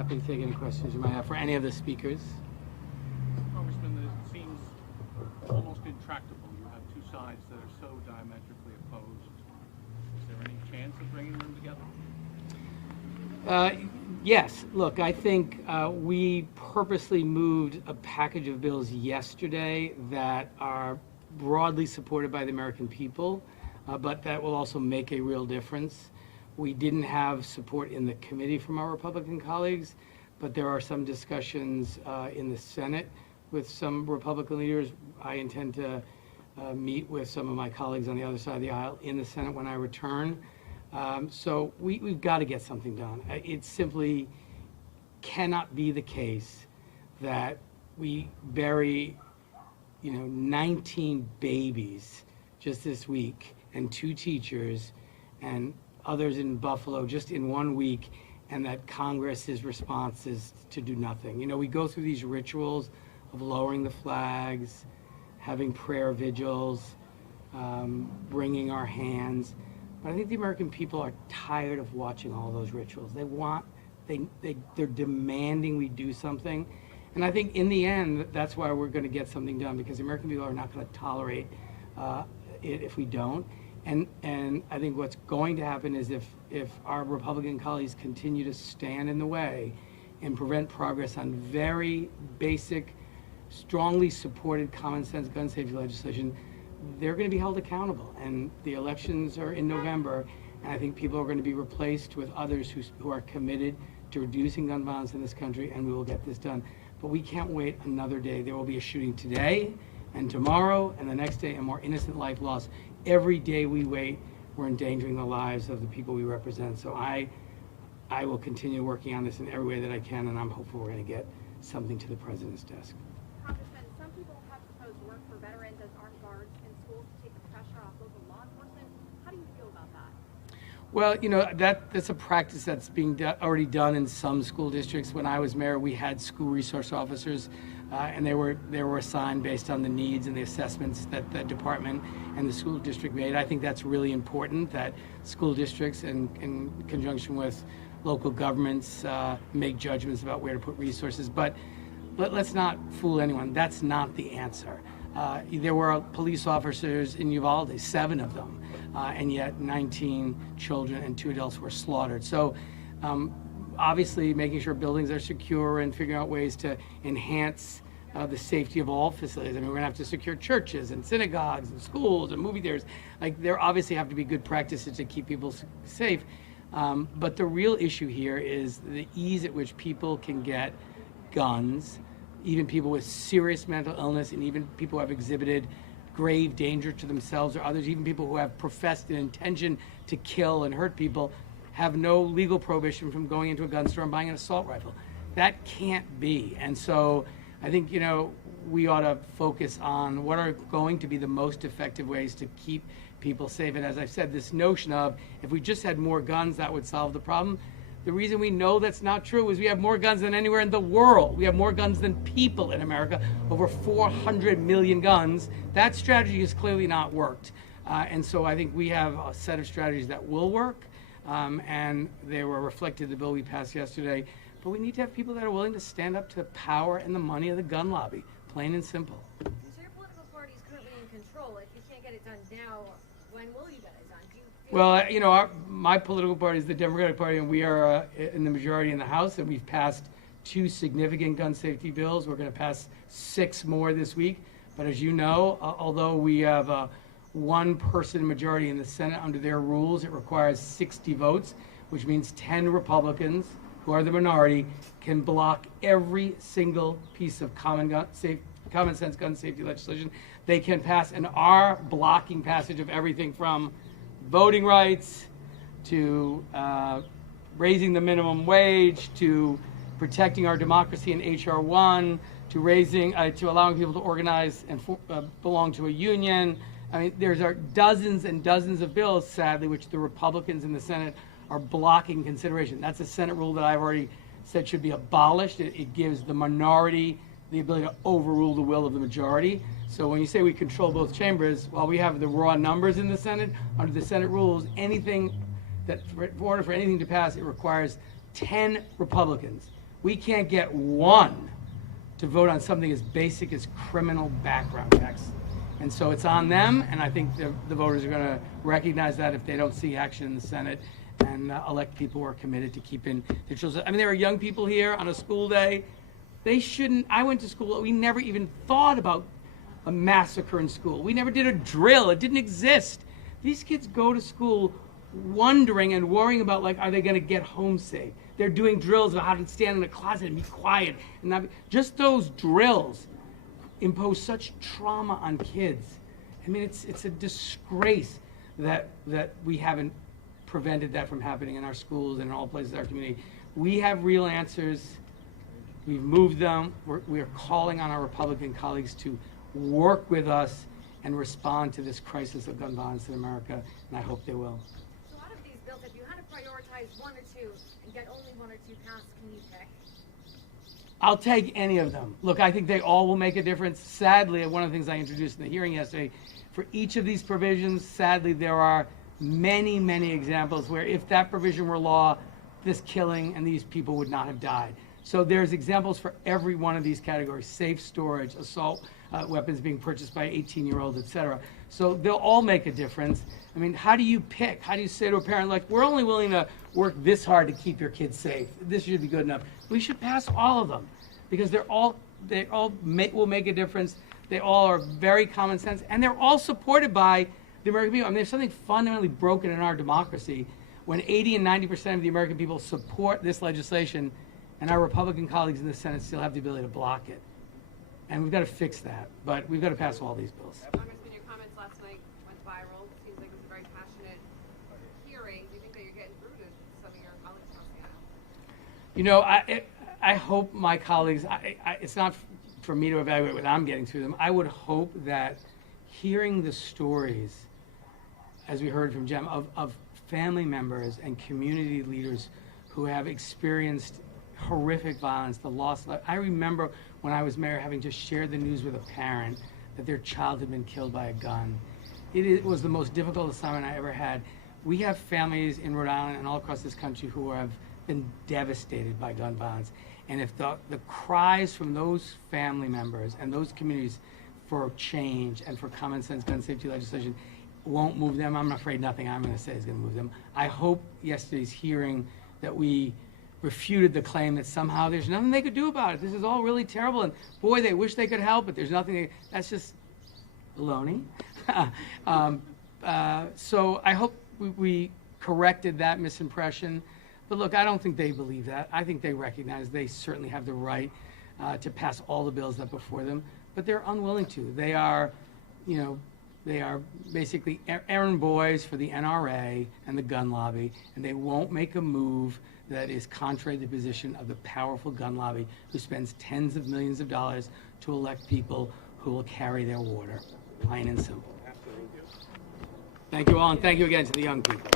happy to take any questions you might have for any of the speakers. Congressman, it seems almost intractable. You have two sides that are so diametrically opposed. Is there any chance of bringing them together? Yes. Look, I think we purposely moved a package of bills yesterday that are broadly supported by the American people, but that will also make a real difference. We didn't have support in the committee from our Republican colleagues, but there are some discussions in the Senate with some Republican leaders. I intend to meet with some of my colleagues on the other side of the aisle in the Senate when I return. So we've got to get something done. It simply cannot be the case that we bury, 19 babies just this week and 2 teachers and others in Buffalo just in 1 week, and that Congress's response is to do nothing. We go through these rituals of lowering the flags, having prayer vigils, bringing our hands. But I think the American people are tired of watching all those rituals. They're demanding we do something. And I think in the end, that's why we're going to get something done, because the American people are not going to tolerate it if we don't. And I think what's going to happen is if our Republican colleagues continue to stand in the way and prevent progress on very basic, strongly supported common sense gun safety legislation, they're going to be held accountable. And the elections are in November, and I think people are going to be replaced with others who are committed to reducing gun violence in this country, and we will get this done. But we can't wait another day. There will be a shooting today and tomorrow and the next day, and more innocent life lost. Every day we wait, we're endangering the lives of the people we represent. So I will continue working on this in every way that I can, and I'm hopeful we're going to get something to the president's desk. Congressman, some people have proposed work for veterans as armed guards in schools to take the pressure off local law enforcement. How do you feel about that? Well, that's a practice that's being already done in some school districts. When I was mayor, we had school resource officers, and they were assigned based on the needs and the assessments that the department and the school district made. I think that's really important, that school districts, in conjunction with local governments, make judgments about where to put resources. But let's not fool anyone. That's not the answer. There were police officers in Uvalde, 7 of them, and yet 19 children and 2 adults were slaughtered. So obviously making sure buildings are secure and figuring out ways to enhance the safety of all facilities. I mean, we're going to have to secure churches and synagogues and schools and movie theaters. Like, there obviously have to be good practices to keep people safe. But the real issue here is the ease at which people can get guns, even people with serious mental illness, and even people who have exhibited grave danger to themselves or others, even people who have professed an intention to kill and hurt people, have no legal prohibition from going into a gun store and buying an assault rifle. That can't be. And so I think, we ought to focus on what are going to be the most effective ways to keep people safe. And as I've said, this notion of if we just had more guns, that would solve the problem. The reason we know that's not true is we have more guns than anywhere in the world. We have more guns than people in America, over 400 million guns. That strategy has clearly not worked. And so I think we have a set of strategies that will work, and they were reflected in the bill we passed yesterday. But we need to have people that are willing to stand up to the power and the money of the gun lobby, plain and simple. So your political party is currently in control. If you can't get it done now, when will you get it done? Do you feel Well, my political party is the Democratic Party, and we are in the majority in the House, and we've passed 2 significant gun safety bills. We're going to pass 6 more this week. But as you know, although we have a 1-person majority in the Senate under their rules, it requires 60 votes, which means 10 Republicans, who are the minority, can block every single piece of common sense gun safety legislation they can pass. And our blocking passage of everything from voting rights to raising the minimum wage to protecting our democracy in H.R. 1 to allowing people to organize and belong to a union. I mean, there's dozens and dozens of bills, sadly, which the Republicans in the Senate are blocking consideration. That's a Senate rule that I've already said should be abolished. It gives the minority the ability to overrule the will of the majority. So when you say we control both chambers, while we have the raw numbers in the Senate, under the Senate rules, in order for anything to pass, it requires 10 Republicans. We can't get one to vote on something as basic as criminal background checks. And so it's on them, and I think the voters are going to recognize that if they don't see action in the Senate and elect people who are committed to keeping their children. I mean, there are young people here on a school day. They shouldn't. I went to school. We never even thought about a massacre in school. We never did a drill. It didn't exist. These kids go to school wondering and worrying about, like, are they going to get home safe? They're doing drills about how to stand in a closet and be quiet. And not be, just those drills impose such trauma on kids. I mean, it's a disgrace that we haven't prevented that from happening in our schools and in all places in our community. We have real answers. We've moved them. We are calling on our Republican colleagues to work with us and respond to this crisis of gun violence in America, and I hope they will. So out of these bills, if you had to prioritize one or two and get only one or two passed, can you pick? I'll take any of them. Look, I think they all will make a difference. Sadly, one of the things I introduced in the hearing yesterday, for each of these provisions, sadly, there are many, many examples where if that provision were law, this killing and these people would not have died. So there's examples for every one of these categories: safe storage, assault weapons being purchased by 18-year-olds, et cetera. So they'll all make a difference. I mean, how do you pick? How do you say to a parent, like, we're only willing to work this hard to keep your kids safe. This should be good enough. We should pass all of them because they all will make a difference. They all are very common sense, and they're all supported by the American people. I mean, there's something fundamentally broken in our democracy when 80 and 90% of the American people support this legislation, and our Republican colleagues in the Senate still have the ability to block it. And we've got to fix that, but we've got to pass all these bills. Congressman, your comments last night went viral. Seems like it was a very passionate hearing. Do you think that you're getting through to some of your colleagues across the aisle? You know, I hope my colleagues, it's not for me to evaluate what I'm getting through them. I would hope that hearing the stories, as we heard from Jem, of family members and community leaders who have experienced horrific violence, the loss. I remember when I was mayor having just shared the news with a parent that their child had been killed by a gun. It was the most difficult assignment I ever had. We have families in Rhode Island and all across this country who have been devastated by gun violence. And if the cries from those family members and those communities for change and for common sense gun safety legislation won't move them, I'm afraid nothing I'm going to say is going to move them. I hope yesterday's hearing that we refuted the claim that somehow there's nothing they could do about it. This is all really terrible, and boy, they wish they could help, but there's nothing. That's just baloney. So I hope we corrected that misimpression. But look, I don't think they believe that. I think they recognize they certainly have the right to pass all the bills that are before them, but they're unwilling to. They are, they are basically errand boys for the NRA and the gun lobby, and they won't make a move that is contrary to the position of the powerful gun lobby who spends tens of millions of dollars to elect people who will carry their water, plain and simple. Thank you all, and thank you again to the young people.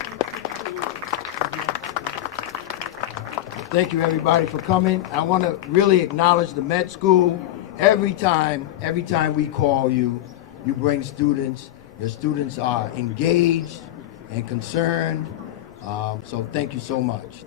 Thank you, everybody, for coming. I want to really acknowledge the med school. Every time we call you, you bring students. Your students are engaged and concerned. So thank you so much.